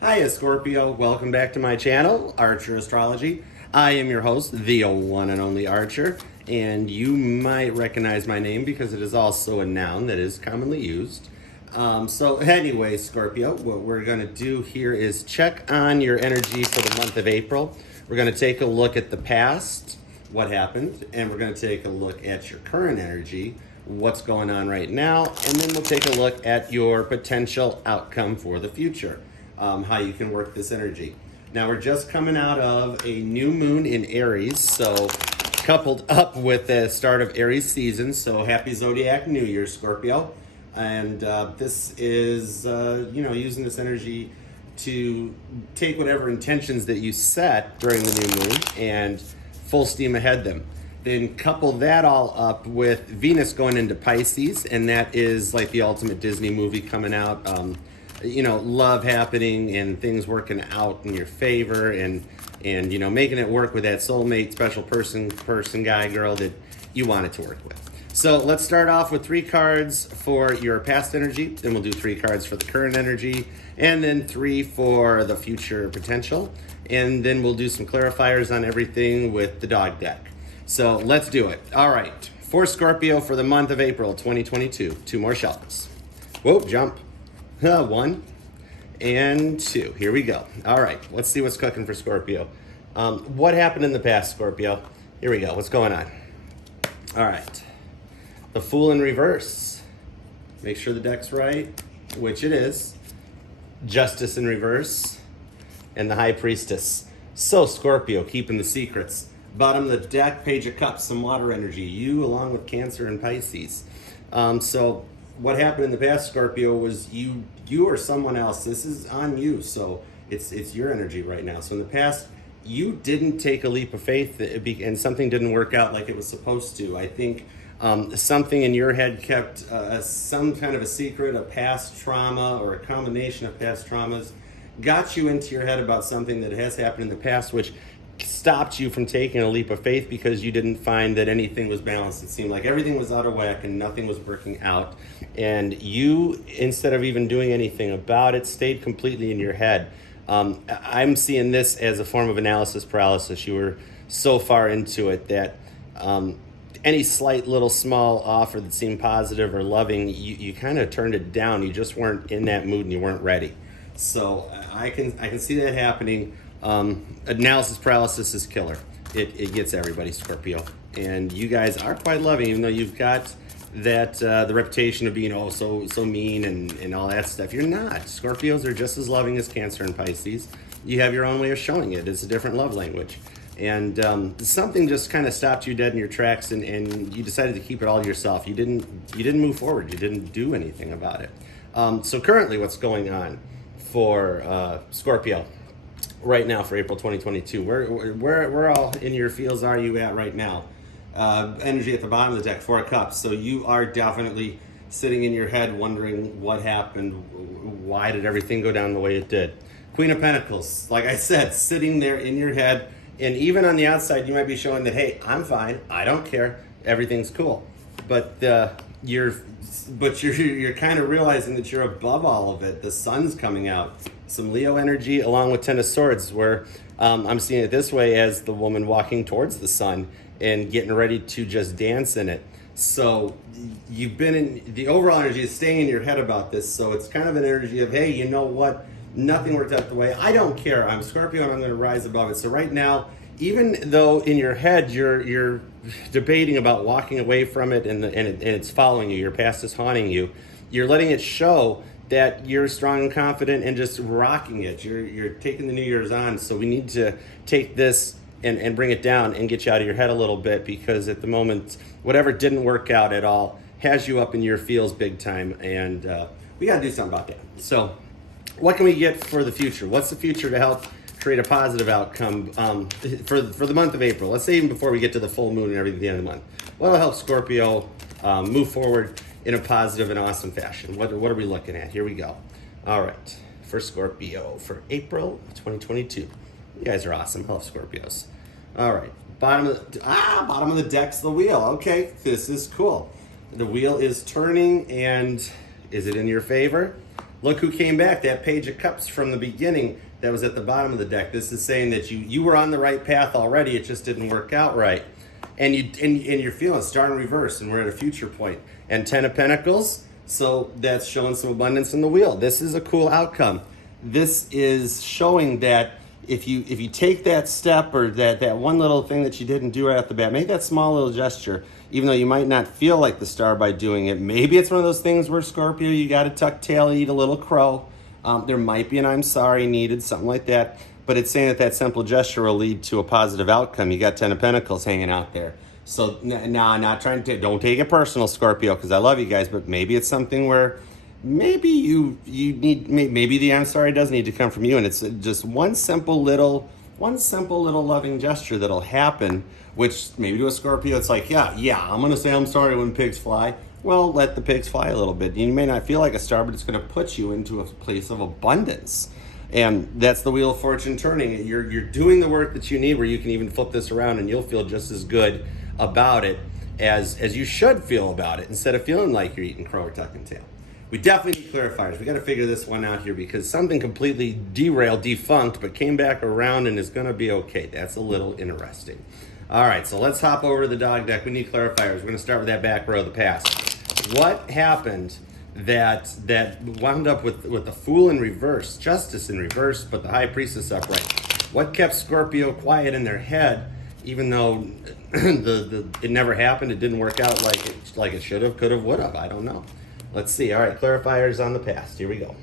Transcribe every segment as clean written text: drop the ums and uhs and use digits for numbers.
Hiya Scorpio, welcome back to my channel, Archer Astrology. I am your host, the one and only Archer, and you might recognize my name because it is also a noun that is commonly used. So anyway, Scorpio, what we're going to do here is check on your energy for the month of April. We're going to take a look at the past, what happened, and we're going to take a look at your current energy, what's going on right now, and then we'll take a look at your potential outcome for the future. How you can work this energy. Now we're just coming out of a new moon in Aries, so coupled up with the start of Aries season, so happy Zodiac New Year, Scorpio. And this is, using this energy to take whatever intentions that you set during the new moon and full steam ahead them. Then couple that all up with Venus going into Pisces, and that is like the ultimate Disney movie coming out. Love happening and things working out in your favor and making it work with that soulmate, special person, guy, girl that you want it to work with. So let's start off with 3 cards for your past energy, then we'll do 3 cards for the current energy, and then 3 for the future potential, and then we'll do some clarifiers on everything with the dog deck. So let's do it. All right, for Scorpio for the month of April 2022, 2 more shuffles. Whoa, jump. 1 and 2. Here we go. All right, let's see what's cooking for Scorpio. What happened in the past, Scorpio? Here we go. What's going on? All right. The Fool in reverse. Make sure the deck's right, which it is. Justice in reverse. And the High Priestess. So, Scorpio, keeping the secrets. Bottom of the deck, Page of Cups, some water energy. You along with Cancer and Pisces. What happened in the past, Scorpio, was you or someone else. This is on you, so it's your energy right now. So in the past, you didn't take a leap of faith, and something didn't work out like it was supposed to. I think something in your head kept some kind of a secret, a past trauma, or a combination of past traumas, got you into your head about something that has happened in the past, which stopped you from taking a leap of faith because you didn't find that anything was balanced. It seemed like everything was out of whack and nothing was working out. And you, instead of even doing anything about it, stayed completely in your head. I'm seeing this as a form of analysis paralysis. You were so far into it that any slight little small offer that seemed positive or loving, you kind of turned it down. You just weren't in that mood and you weren't ready. So I can see that happening. Analysis paralysis is killer. It gets everybody, Scorpio. And you guys are quite loving, even though you've got that the reputation of being so mean and all that stuff. You're not. Scorpios are just as loving as Cancer and Pisces. You have your own way of showing it. It's a different love language. And something just kind of stopped you dead in your tracks, and you decided to keep it all to yourself. You didn't move forward. You didn't do anything about it. So currently, what's going on for Scorpio right now for April 2022? Where all in your feels are you at right now? Energy at the bottom of the deck, 4 of Cups. So you are definitely sitting in your head wondering what happened. Why did everything go down the way it did? Queen of Pentacles, like I said, sitting there in your head. And even on the outside, you might be showing that, hey, I'm fine. I don't care. Everything's cool. But you're kind of realizing that you're above all of it. The sun's coming out. Some Leo energy along with Ten of Swords, where I'm seeing it this way as the woman walking towards the sun and getting ready to just dance in it. So you've been in, the overall energy is staying in your head about this. So it's kind of an energy of, hey, you know what? Nothing worked out the way. I don't care. I'm Scorpio and I'm going to rise above it. So right now, even though in your head you're debating about walking away from it and it's following you, your past is haunting you, you're letting it show that you're strong and confident and just rocking it. You're taking the New Year's on. So we need to take this and bring it down and get you out of your head a little bit, because at the moment, whatever didn't work out at all has you up in your feels big time, and we got to do something about that. So what can we get for the future? What's the future to help create a positive outcome for the month of April? Let's say even before we get to the full moon and everything at the end of the month. What'll help Scorpio move forward in a positive and awesome fashion? What are we looking at? Here we go. All right, for Scorpio for April 2022. You guys are awesome. I love Scorpios. All right, bottom of the deck's the wheel. Okay, this is cool. The wheel is turning, and is it in your favor? Look who came back, that Page of Cups from the beginning that was at the bottom of the deck. This is saying that you were on the right path already, it just didn't work out right. And you're feeling star in reverse, and we're at a future point. And Ten of Pentacles, so that's showing some abundance in the wheel. This is a cool outcome. This is showing that if you take that step, or that one little thing that you didn't do right off the bat, make that small little gesture, even though you might not feel like the star by doing it. Maybe it's one of those things where, Scorpio, you got to tuck tail, eat a little crow. There might be an I'm sorry needed, something like that. But it's saying that simple gesture will lead to a positive outcome. You got Ten of Pentacles hanging out there. So, not trying to, don't take it personal, Scorpio, because I love you guys, but maybe it's something where maybe you need, maybe the I'm sorry does need to come from you, and it's just one simple little loving gesture that'll happen, which maybe to a Scorpio, it's like, yeah, I'm going to say I'm sorry when pigs fly. Well, let the pigs fly a little bit. You may not feel like a star, but it's going to put you into a place of abundance. And that's the Wheel of Fortune turning. You're doing the work that you need, where you can even flip this around and you'll feel just as good about it as you should feel about it, instead of feeling like you're eating crow or tucking tail. We definitely need clarifiers. We got to figure this one out here, because something completely derailed, defunct, but came back around and is going to be okay. That's a little interesting. All right, so let's hop over to the dog deck. We need clarifiers. We're going to start with that back row of the past. What happened that wound up with the Fool in reverse, Justice in reverse, but the High Priestess upright? What kept Scorpio quiet in their head, even though it never happened? It didn't work out like it should have, could have, would have. I don't know. Let's see. All right, clarifiers on the past. Here we go.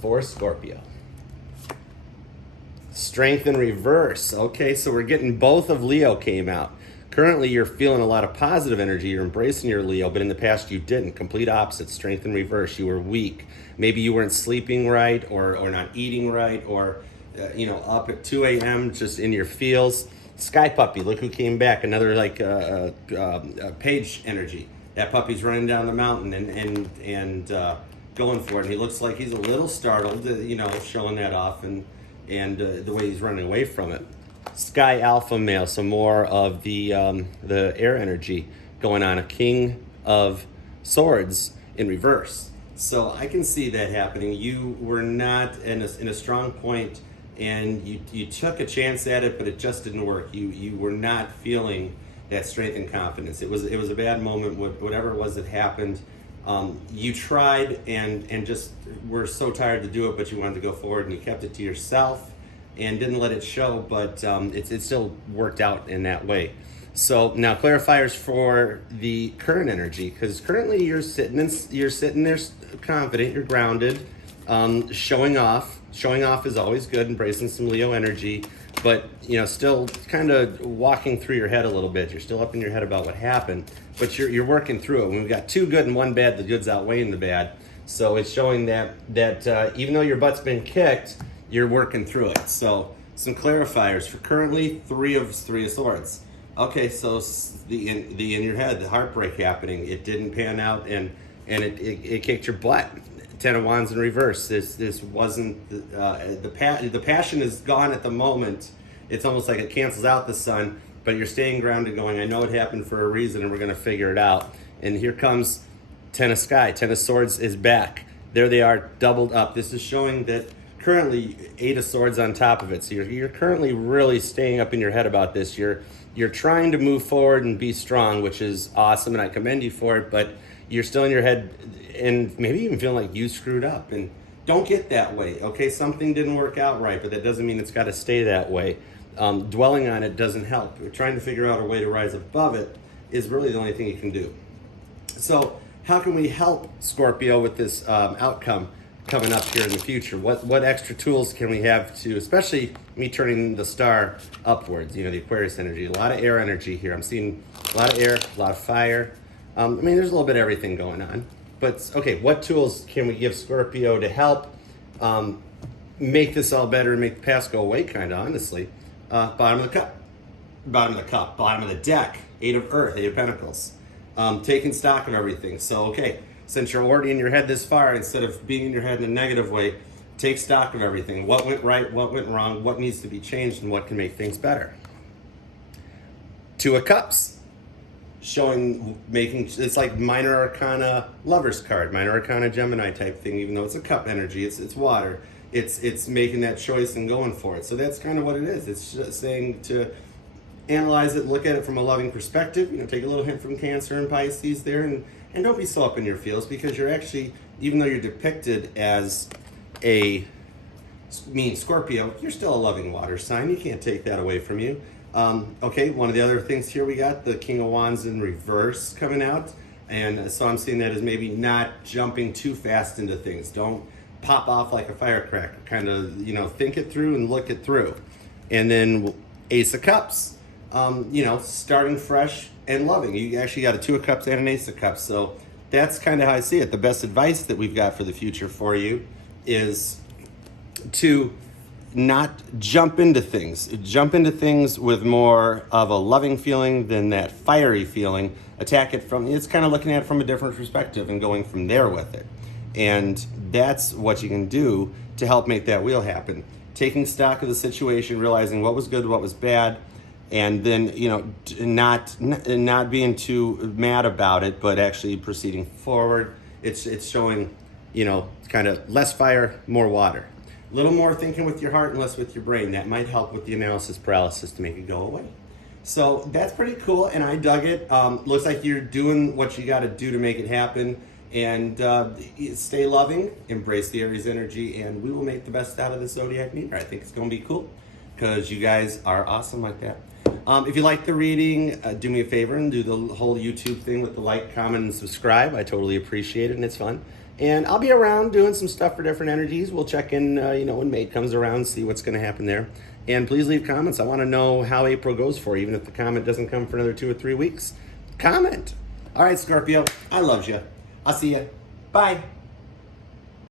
For Scorpio. Strength in reverse. Okay, so we're getting both of Leo came out. Currently, you're feeling a lot of positive energy. You're embracing your Leo, but in the past, you didn't. Complete opposite, strength in reverse. You were weak. Maybe you weren't sleeping right, or not eating right, or up at 2 a.m. just in your feels. Sky Puppy, look who came back. Another Page energy. That puppy's running down the mountain and going for it. And he looks like he's a little startled, showing that off, and the way he's running away from it. Sky Alpha Male, some more of the air energy going on. A King of Swords in reverse. So I can see that happening. You were not in a strong point, and you took a chance at it, but it just didn't work. You were not feeling that strength and confidence. It was a bad moment, whatever it was that happened. You tried and just were so tired to do it, but you wanted to go forward, and you kept it to yourself and didn't let it show, but it still worked out in that way. So now clarifiers for the current energy, because currently you're sitting there confident, you're grounded, showing off. Showing off is always good, embracing some Leo energy, but still kind of walking through your head a little bit. You're still up in your head about what happened, but you're working through it. When we've got two good and one bad, the good's outweighing the bad. So it's showing that even though your butt's been kicked, you're working through it. So some clarifiers for currently three of Swords. Okay, so the in your head, the heartbreak happening, it didn't pan out, and it kicked your butt. Ten of Wands in reverse. This wasn't the passion is gone at the moment. It's almost like it cancels out the sun, but you're staying grounded, going, I know it happened for a reason, and we're going to figure it out. And here comes Ten of Sky. Ten of Swords is back. There they are, doubled up. This is showing that currently Eight of Swords on top of it. So you're currently really staying up in your head about this. You're trying to move forward and be strong, which is awesome, and I commend you for it, but you're still in your head and maybe even feeling like you screwed up. And don't get that way, okay? Something didn't work out right, but that doesn't mean it's got to stay that way. Dwelling on it doesn't help. Trying to figure out a way to rise above it is really the only thing you can do. So how can we help Scorpio with this outcome coming up here in the future? What extra tools can we have to, especially me turning the star upwards, the Aquarius energy, a lot of air energy here. I'm seeing a lot of air, a lot of fire. There's a little bit of everything going on. But, okay, what tools can we give Scorpio to help make this all better and make the past go away, kind of, honestly? Bottom of the cup, bottom of the deck, Eight of Earth, Eight of Pentacles. Taking stock of everything. So, okay, since you're already in your head this far, instead of being in your head in a negative way, take stock of everything. What went right, what went wrong, what needs to be changed, and what can make things better. Two of Cups. showing, making, it's like minor arcana lover's card, minor arcana Gemini type thing, even though it's a cup energy, it's water. It's making that choice and going for it. So that's kind of what it is. It's just saying to analyze it, look at it from a loving perspective, take a little hint from Cancer and Pisces there, and don't be so up in your feels, because you're actually, even though you're depicted as a mean Scorpio, you're still a loving water sign. You can't take that away from you. Okay, one of the other things here, we got the King of Wands in reverse coming out, and so I'm seeing that as maybe not jumping too fast into things. Don't pop off like a firecracker. Kind of, think it through and look it through. And then Ace of Cups, starting fresh and loving. You actually got a Two of Cups and an Ace of Cups, so that's kind of how I see it. The best advice that we've got for the future for you is to not jump into things. Jump into things with more of a loving feeling than that fiery feeling. Attack it from, it's kind of looking at it from a different perspective and going from there with it. And that's what you can do to help make that wheel happen. Taking stock of the situation, realizing what was good, what was bad, and then, not being too mad about it, but actually proceeding forward. It's showing, kind of less fire, more water. A little more thinking with your heart and less with your brain. That might help with the analysis paralysis to make it go away. So that's pretty cool, and I dug it. Looks like you're doing what you got to do to make it happen. And stay loving, embrace the Aries energy, and we will make the best out of the zodiac meter. I think it's going to be cool because you guys are awesome like that. If you like the reading, do me a favor and do the whole YouTube thing with the like, comment, and subscribe. I totally appreciate it, and it's fun. And I'll be around doing some stuff for different energies. We'll check in, when May comes around, see what's going to happen there. And please leave comments. I want to know how April goes for you, even if the comment doesn't come for another 2 or 3 weeks. Comment. All right, Scorpio, I love you. I'll see you. Bye.